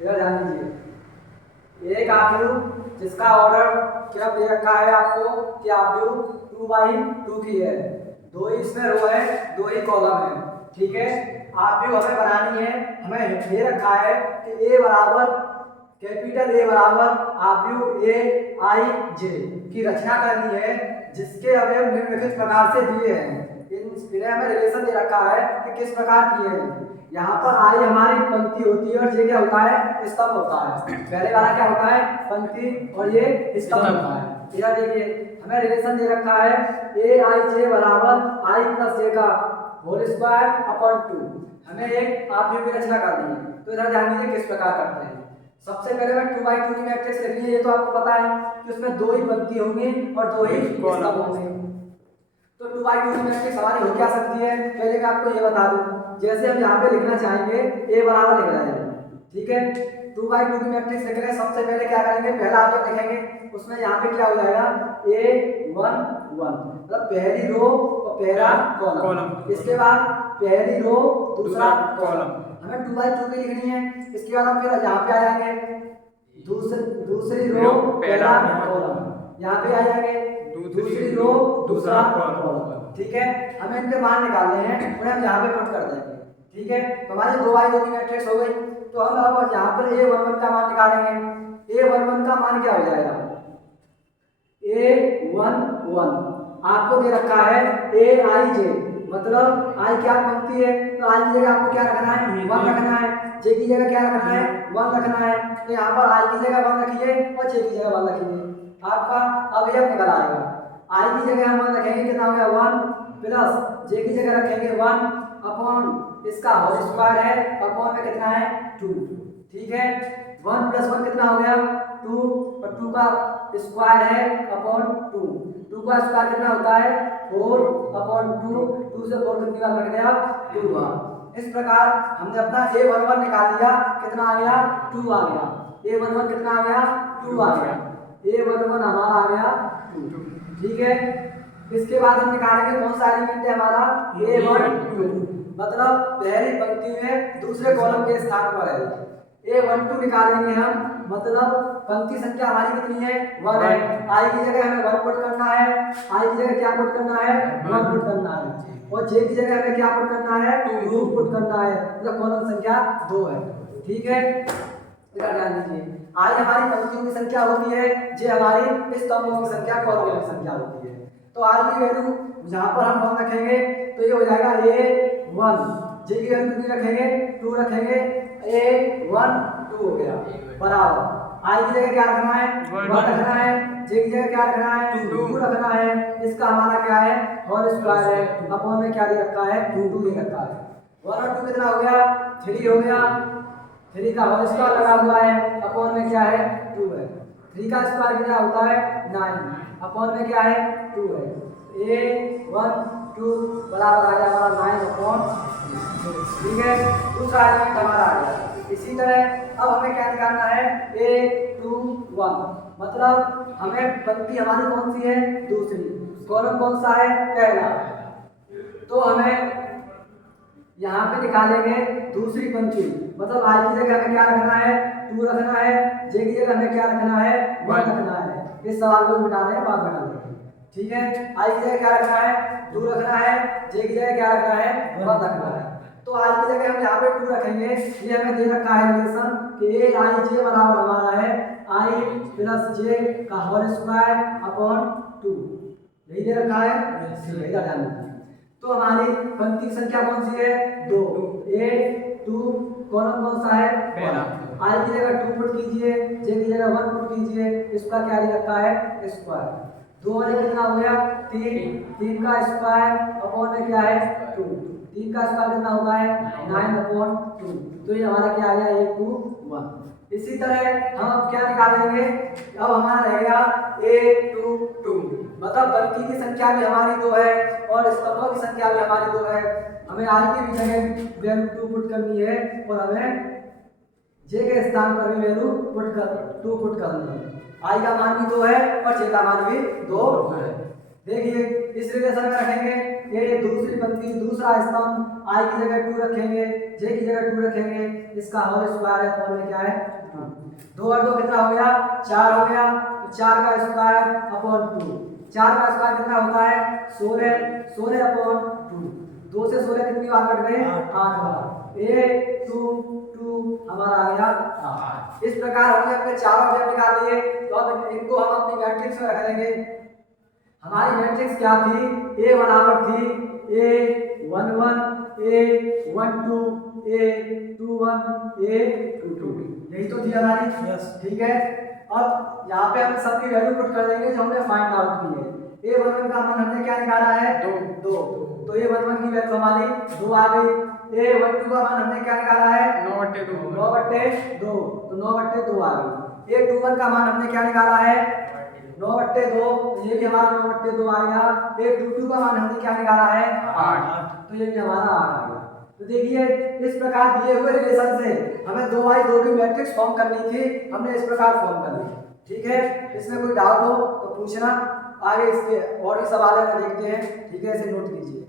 इधर ध्यान दीजिए, एक आव्यूह जिसका ऑर्डर क्या दे रखा है आपको कि आव्यूह 2/2 की है, दो ही इसमें रो है, दो ही कॉलम है, ठीक है। आव्यूह हमें बनानी है, हमें दे रखा है कि ए बराबर कैपिटल ए बराबर आव्यूह ए आई जे की रचना करनी है, जिसके अवयव निम्नलिखित प्रकार से दिए हैं। इन्हें हमें रिलेशन दे रखा है कि किस प्रकार दिए हैं। यहाँ पर आई हमारी पंक्ति होती है और ये क्या होता है, स्तंभ होता है। पहले वाला क्या होता है, पंक्ति, और ये स्तंभ होता है। इधर देखिए हमें रिलेशन दे रखा है ए आई जे बराबर आई प्लस जे का होल स्क्वायर अपॉन 2। हमें एक आव्यूह की रचना करनी है, तो इधर ध्यान दीजिए किस प्रकार करते हैं। सबसे पहले मैं 2/2 की मैट्रिक्स लिखनी है, ये तो आपको पता है कि उसमें दो ही पंक्ति होंगी और दो ही स्तंभ होंगे। तो 2/2 की मैट्रिक्स हमारी हो क्या सकती है, पहले मैं आपको ये बता दूं। जैसे हम यहाँ पे लिखना चाहेंगे ए बराबर लिख रहे हैं, ठीक है। 2/2 की मैट्रिक्स लिख रहे हैं, सबसे पहले क्या करेंगे, पहला आप लिखेंगे, उसमें यहाँ पे क्या हो जाएगा A11, मतलब पहली रो और पहला कॉलम। इसके बाद पहली रो दूसरा कॉलम, हमें 2/2 की लिखनी है। इसके बाद हम फिर यहाँ पे आ जाएंगे, दूसरी रो पहला कॉलम, यहाँ पे आ जाएंगे दूसरी रो दूसरा कॉलम, ठीक है। हमें इनके मान निकालने हैं, उन्हें हम यहाँ पे पुट कर देंगे, ठीक है। तो हमारी 2/2 की मैट्रिक्स हो गई। तो हम अब यहाँ पर A11 का मान निकालेंगे। A11 का मान क्या हो जाएगा, A11 आपको दे रखा है AIJ, मतलब आई क्या पंक्ति है, तो आई की जगह आपको क्या रखना है, 1 रखना है। जे की जगह क्या रखना है, 1 रखना है। तो यहाँ पर आई की जगह 1 रखिए और जे की जगह 1 रखिए, आपका अवयव निकल आएगा। आई की जगह हम 1 रखेंगे, कितना हो गया 1, प्लस जे की जगह रखेंगे 1 अपॉन इसका होल स्क्वायर है, अपॉन में कितना है 2, ठीक है। 1 + 1 कितना हो गया 2, और 2 का स्क्वायर है अपॉन 2, 2 का स्क्वायर कितना होता है 4 अपॉन 2, 2 से 4 कितनी बार कट गया 2 बार। इस प्रकार हमने अपना A11 निकाल लिया, कितना आ गया 2 आ गया। A11 कितना आ गया 2 आ गया, A11 हमारा आ गया 2, ठीक है। इसके बाद हम निकालेंगे कौन सा एलिमेंट है हमारा A12, मतलब पहली पंक्ति में दूसरे कॉलम के स्थान पर है। A12 निकालेंगे हम, मतलब पंक्ति संख्या हमारी कितनी है 1 है। आई की जगह हमें 1 पुट करना है, आई की जगह क्या पुट करना है 1 पुट करना है, और जे की जगह हमें क्या पुट करना है 2 पुट करना है, मतलब कॉलम संख्या 2 है, ठीक है। ध्यान दीजिए, आई हमारी पंक्तियों की संख्या होती है, जे हमारी स्तंभों की संख्या, कॉलमों की संख्या होती है। तो आई की वैल्यू जहाँ पर हम 1 रखेंगे तो ये हो जाएगा A1, जे की वैल्यू कितनी रखेंगे 2 रखेंगे, A1 2 हो गया बराबर। आई की जगह क्या रखना है 1 रखना है, जे की जगह क्या रखना है 2 रखना है। इसका हमारा क्या है होल स्क्वायर है, अपॉन में क्या दे रखा है 2 दे रखा है। 1 और 2 कितना हो गया 3 हो गया, 3 का होल स्क्वायर लगा हुआ है, अपॉन में क्या है 2 है। 3 का स्क्वायर कितना होता है 9, अपॉन में क्या है 2 है। A1 2 बराबर आ गया हमारा 9 अपॉन, ठीक है। दूसरा एलिमेंट हमारा आ गया। इसी तरह अब हमें क्या निकालना है A21, मतलब हमें पंक्ति हमारी कौन सी है दूसरी, कॉलम कौन सा है पहला, तो हमें यहाँ पे निकालेंगे दूसरी पंक्ति, मतलब आई की जगह हमें क्या रखना है 2 रखना है, जे की जगह हमें क्या रखना है 1 रखना है। इस सवाल को मिटाने के बाद बना लेंगे, ठीक है। आई की जगह क्या रखना है 2 रखना है, जे की जगह क्या रखना है 1 रखना है। तो आई की जगह हम यहाँ पे 2 रखेंगे, ये हमें दे रखा है रिलेशन कि AIJ बराबर हमारा है I + J का होल स्क्वायर अपॉन 2, यही दे रखा है, ध्यान दीजिए। तो हमारी पंक्ति की संख्या कौन सी है 2, A2 कॉलम कौन सा है पहला। आई की जगह 2 पुट कीजिए, जे की जगह 1 पुट कीजिए, इसका क्या दे रखा है स्क्वायर, 2 वाले कितना हो गया 3, 3 का स्क्वायर अपॉन में क्या है 2, 3 का स्क्वायर कितना होता है 9 अपॉन 2, तो ये हमारा क्या आ गया A21। इसी तरह हम अब क्या निकालेंगे, अब हमारा रहेगा A22, मतलब पंक्ति की संख्या भी हमारी 2 है और स्तंभों की संख्या भी हमारी 2 है। हमें आई की भी जगह वैल्यू 2 पुट करनी है और हमें जे के स्थान पर भी वैल्यू 2 पुट करनी है। आई का मान भी 2 है और जे का मान भी 2 है। देखिए इस रिलेशन में रखेंगे, ये दूसरी पंक्ति दूसरा स्तंभ आई की जगह 2 रखेंगे, जे की जगह 2 रखेंगे, इसका होल स्क्वायर है अपॉन में क्या है 2 और 2 कितना हो गया 4 हो गया, तो 4 का स्क्वायर अपॉन 2, 4 का स्क्वायर कितना होता है 16, 16 अपॉन 2, 2 से 16 कितनी बार कट गए 8 बार, 1 2 2 हमारा आ गया 8। इस प्रकार हमने अपने चारों ऑब्जेक्ट निकाल लिए। तो अब इनको हम अपनी मैट्रिक्स में रख देंगे। हमारी मैट्रिक्स क्या थी, ए बराबर थी A11 A12 A21 A22, यही तो थी हमारी। ठीक है, अब यहाँ पे हम सबकी वैल्यू पुट कर देंगे जो हमने फाइंड आउट की है। A11 का मान हमने क्या निकाला है 2, तो A11 की वैल्यू हमारी 2 आ गई। A12 का मान हमने क्या निकाला है 9/2, तो 9/2 आ गई। A21 का मान हमने क्या निकाला है 9/2, तो ये भी हमारा 9/2 आ गया। A22 का मान हमने क्या निकाला है 8, तो ये भी हमारा 8 आ गया। तो देखिए इस प्रकार दिए हुए रिलेशन से हमें 2x2 की मैट्रिक्स फॉर्म करनी थी, हमने इस प्रकार फॉर्म कर ली। ठीक है, इसमें कोई डाउट हो तो पूछना, आगे इसके और भी सवाल है देखते हैं। ठीक है, इसे नोट कीजिए।